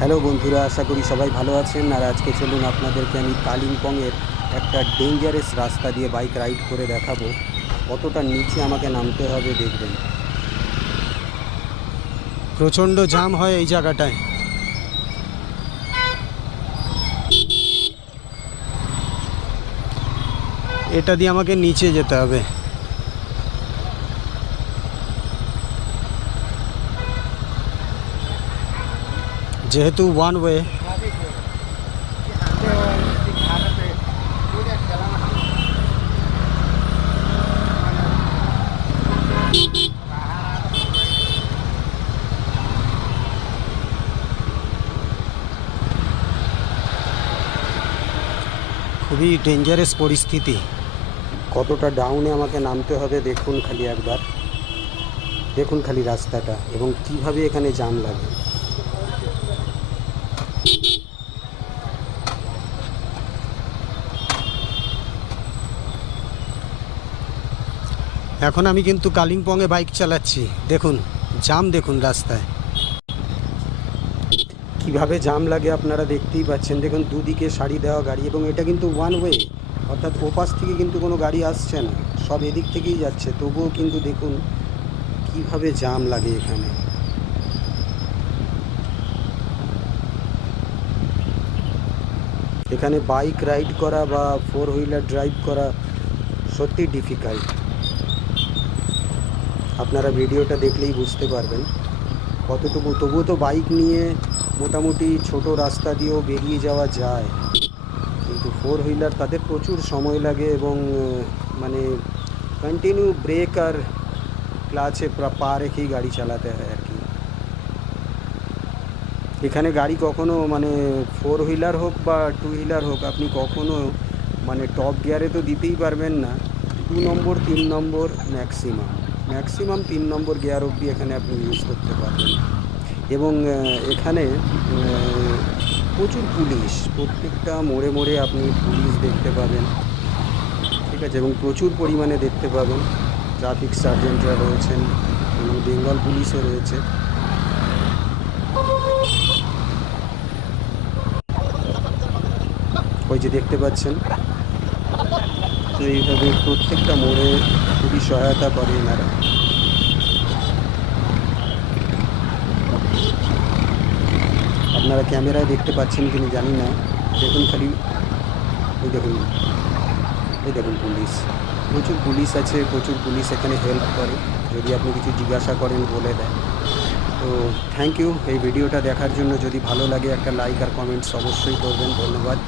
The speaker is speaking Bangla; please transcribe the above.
হ্যালো বন্ধুরা, আশা করি সবাই ভালো আছেন। আর আজকে চলুন আপনাদেরকে আমি কালিম্পংয়ের একটা ডেঞ্জারাস রাস্তা দিয়ে বাইক রাইড করে দেখাবো। কতটা নিচে আমাকে নামতে হবে দেখবেন। প্রচণ্ড জ্যাম হয় এই জায়গাটায়। এটা দিয়ে আমাকে নিচে যেতে হবে। যেহেতু ওয়ান ওয়ে, খুবই ডেঞ্জারাস পরিস্থিতি। কতটা ডাউনে আমাকে নামতে হবে দেখুন খালি একবার, দেখুন খালি রাস্তাটা এবং কিভাবে এখানে জ্যাম লাগে। এখন আমি কিন্তু কালিম্পংয়ে বাইক চালাচ্ছি, দেখুন জ্যাম, দেখুন রাস্তায় কিভাবে জ্যাম লাগে আপনারা দেখতেই পাচ্ছেন। দেখুন দুদিকে সারি দেওয়া গাড়ি এবং এটা কিন্তু ওয়ান ওয়ে, অর্থাৎ ওপাশ থেকে কিন্তু কোনো গাড়ি আসছে না, সব এদিক থেকেই যাচ্ছে। তবুও কিন্তু দেখুন কিভাবে জ্যাম লাগে এখানে। এখানে বাইক রাইড করা বা ফোর হুইলার ড্রাইভ করা সত্যি ডিফিকাল্ট। আপনারা ভিডিওটা দেখলেই বুঝতে পারবেন কতটুকু। তবুও তো বাইক নিয়ে মোটামুটি ছোট রাস্তা দিয়েও বেরিয়ে যাওয়া যায়, কিন্তু ফোর হুইলার তাদের প্রচুর সময় লাগে এবং মানে কন্টিনিউ ব্রেক আর ক্লাচে পা রেখেই গাড়ি চালাতে হয় আর কি। এখানে গাড়ি কখনো মানে ফোর হুইলার হোক বা টু হুইলার হোক, আপনি কখনো মানে টপ গিয়ারে তো দিতেই পারবেন না। 2 নম্বর 3 নম্বর ম্যাক্সিমাম 3 নম্বর গিয়ার অবধি এখানে আপনি ইউজ করতে পারবেন। এবং এখানে প্রচুর পুলিশ, প্রত্যেকটা মোড়ে মোড়ে আপনি পুলিশ দেখতে পাবেন, ঠিক আছে, এবং প্রচুর পরিমাণে দেখতে পাবেন। ট্রাফিক সার্জেন্টরা রয়েছেন এবং বেঙ্গল পুলিশও রয়েছে। ওই যে দেখতে পাচ্ছেন, তো এইভাবে প্রত্যেকটা মোড়ে খুবই সহায়তা করে এনারা। আপনারা ক্যামেরায় দেখতে পাচ্ছেন কিনা জানি না, দেখুন খালি, ওই দেখুন, এই দেখুন পুলিশ, প্রচুর পুলিশ আছে, প্রচুর পুলিশ এখানে হেল্প করে, যদি আপনি কিছু জিজ্ঞাসা করেন বলে দেয়। তো থ্যাংক ইউ এই ভিডিওটা দেখার জন্য। যদি ভালো লাগে একটা লাইক আর কমেন্টস অবশ্যই করবেন। ধন্যবাদ।